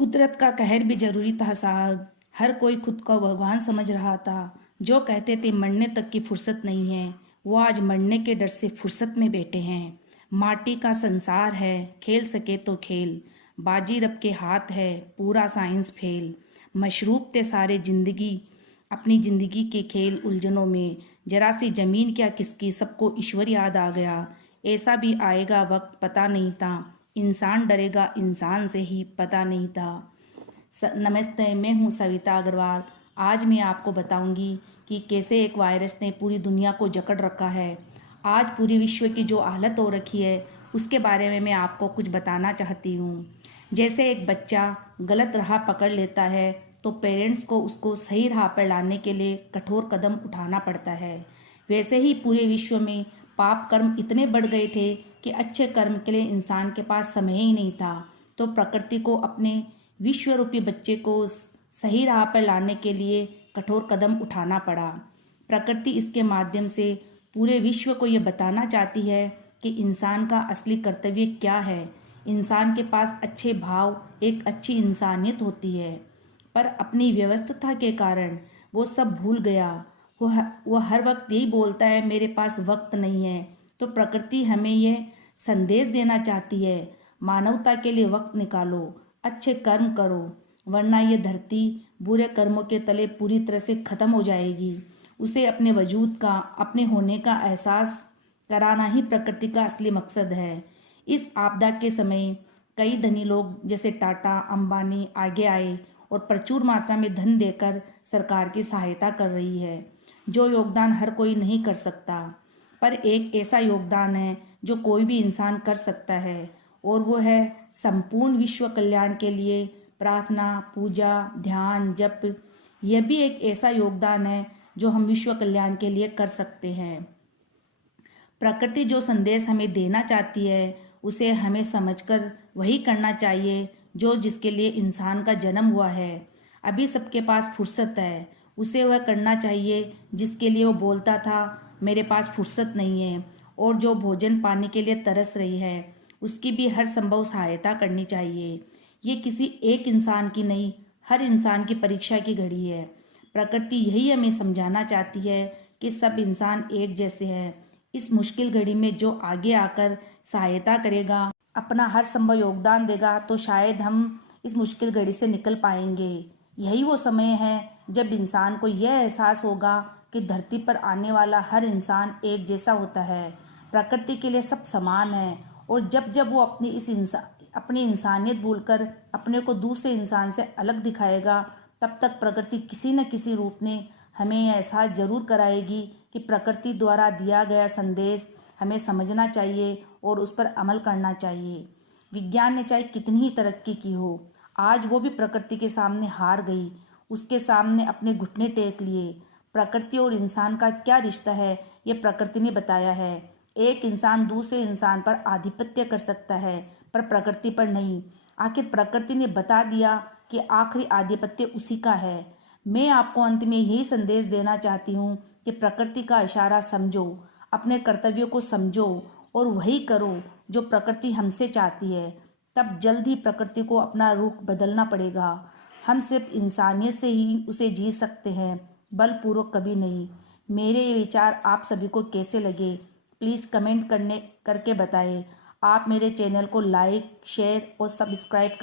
कुदरत का कहर भी जरूरी था साहब। हर कोई खुद को भगवान समझ रहा था। जो कहते थे मरने तक की फुर्सत नहीं है, वो आज मरने के डर से फुर्सत में बैठे हैं। माटी का संसार है, खेल सके तो खेल। बाजी रब के हाथ है, पूरा साइंस फेल। मशरूब थे सारे जिंदगी, अपनी जिंदगी के खेल उलझनों में। जरा सी जमीन क्या किसकी, सबको ईश्वर याद आ गया। ऐसा भी आएगा वक्त, पता नहीं था। इंसान डरेगा इंसान से ही, पता नहीं था। नमस्ते, मैं हूँ सविता अग्रवाल। आज मैं आपको बताऊंगी कि कैसे एक वायरस ने पूरी दुनिया को जकड़ रखा है। आज पूरी विश्व की जो हालत हो रखी है, उसके बारे में मैं आपको कुछ बताना चाहती हूँ। जैसे एक बच्चा गलत राह पकड़ लेता है, तो पेरेंट्स को उसको सही राह पर लाने के लिए कठोर कदम उठाना पड़ता है। वैसे ही पूरे विश्व में पाप कर्म इतने बढ़ गए थे कि अच्छे कर्म के लिए इंसान के पास समय ही नहीं था। तो प्रकृति को अपने विश्व रूपी बच्चे को सही राह पर लाने के लिए कठोर कदम उठाना पड़ा। प्रकृति इसके माध्यम से पूरे विश्व को ये बताना चाहती है कि इंसान का असली कर्तव्य क्या है। इंसान के पास अच्छे भाव, एक अच्छी इंसानियत होती है, पर अपनी व्यवस्था के कारण वो सब भूल गया। वो हर वक्त यही बोलता है, मेरे पास वक्त नहीं है। तो प्रकृति हमें यह संदेश देना चाहती है, मानवता के लिए वक्त निकालो, अच्छे कर्म करो, वरना ये धरती बुरे कर्मों के तले पूरी तरह से खत्म हो जाएगी। उसे अपने वजूद का, अपने होने का एहसास कराना ही प्रकृति का असली मकसद है। इस आपदा के समय कई धनी लोग जैसे टाटा, अंबानी आगे आए और प्रचुर मात्रा में धन देकर सरकार की सहायता कर रही है। जो योगदान हर कोई नहीं कर सकता, पर एक ऐसा योगदान है जो कोई भी इंसान कर सकता है, और वो है संपूर्ण विश्व कल्याण के लिए प्रार्थना, पूजा, ध्यान, जप। यह भी एक ऐसा योगदान है जो हम विश्व कल्याण के लिए कर सकते हैं। प्रकृति जो संदेश हमें देना चाहती है, उसे हमें समझकर वही करना चाहिए जो जिसके लिए इंसान का जन्म हुआ है। अभी सबके पास फुर्सत है, उसे वह करना चाहिए जिसके लिए वो बोलता था मेरे पास फुर्सत नहीं है। और जो भोजन पानी के लिए तरस रही है, उसकी भी हर संभव सहायता करनी चाहिए। ये किसी एक इंसान की नहीं, हर इंसान की परीक्षा की घड़ी है। प्रकृति यही हमें समझाना चाहती है कि सब इंसान एक जैसे हैं। इस मुश्किल घड़ी में जो आगे आकर सहायता करेगा, अपना हर संभव योगदान देगा, तो शायद हम इस मुश्किल घड़ी से निकल पाएंगे। यही वो समय है जब इंसान को यह एहसास होगा कि धरती पर आने वाला हर इंसान एक जैसा होता है। प्रकृति के लिए सब समान है, और जब जब वो अपनी इंसानियत भूलकर अपने को दूसरे इंसान से अलग दिखाएगा, तब तक प्रकृति किसी न किसी रूप में हमें यह एहसास जरूर कराएगी कि प्रकृति द्वारा दिया गया संदेश हमें समझना चाहिए और उस पर अमल करना चाहिए। विज्ञान ने चाहे कितनी ही तरक्की की हो, आज वो भी प्रकृति के सामने हार गई। उसके सामने अपने घुटने टेक लिए। प्रकृति और इंसान का क्या रिश्ता है, ये प्रकृति ने बताया है। एक इंसान दूसरे इंसान पर आधिपत्य कर सकता है, पर प्रकृति पर नहीं। आखिर प्रकृति ने बता दिया कि आखिरी आधिपत्य उसी का है। मैं आपको अंत में यही संदेश देना चाहती हूँ कि प्रकृति का इशारा समझो, अपने कर्तव्यों को समझो और वही करो जो प्रकृति हमसे चाहती है। तब जल्द ही प्रकृति को अपना रूप बदलना पड़ेगा। हम सिर्फ इंसानियत से ही उसे जी सकते हैं, बलपूर्वक कभी नहीं। मेरे ये विचार आप सभी को कैसे लगे, प्लीज़ कमेंट करके बताएं। आप मेरे चैनल को लाइक, शेयर और सब्सक्राइब